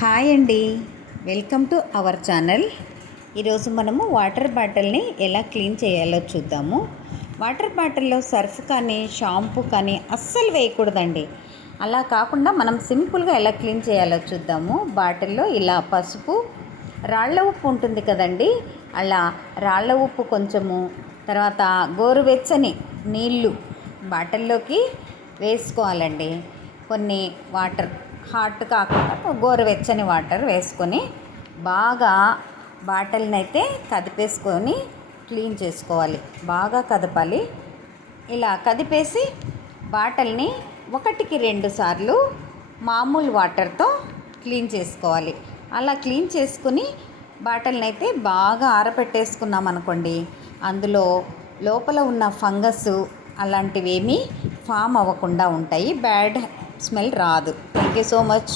Hi అండి, welcome to our channel. ఈరోజు మనము వాటర్ బాటిల్ని ఎలా క్లీన్ చేయాలో చూద్దాము. వాటర్ బాటిల్లో సర్ఫ్ కానీ షాంపూ కానీ అస్సలు వేయకూడదండి. అలా కాకుండా మనం సింపుల్గా ఎలా క్లీన్ చేయాలో చూద్దాము. బాటిల్లో ఇలా పసుపు, రాళ్ళ ఉప్పు ఉంటుంది కదండి, అలా రాళ్ళ ఉప్పు కొంచెము, తర్వాత గోరువెచ్చని నీళ్ళు బాటిల్లోకి వేసుకోవాలండి. కొన్ని వాటర్ హాట్ కాకుండా గోరువెచ్చని వాటర్ వేసుకొని బాగా బాటిల్ని అయితే కదిపేసుకొని క్లీన్ చేసుకోవాలి. బాగా కదపాలి. ఇలా కదిపేసి బాటిల్ని 1-2 సార్లు మామూలు వాటర్తో క్లీన్ చేసుకోవాలి. అలా క్లీన్ చేసుకుని బాటిల్ని అయితే బాగా ఆరబెట్టేసుకున్నాం అనుకోండి, అందులో లోపల ఉన్న ఫంగస్ అలాంటివి ఏమీ ఫామ్ అవ్వకుండా ఉంటాయి. బ్యాడ్ స్మెల్ రాదు. Thank you so much.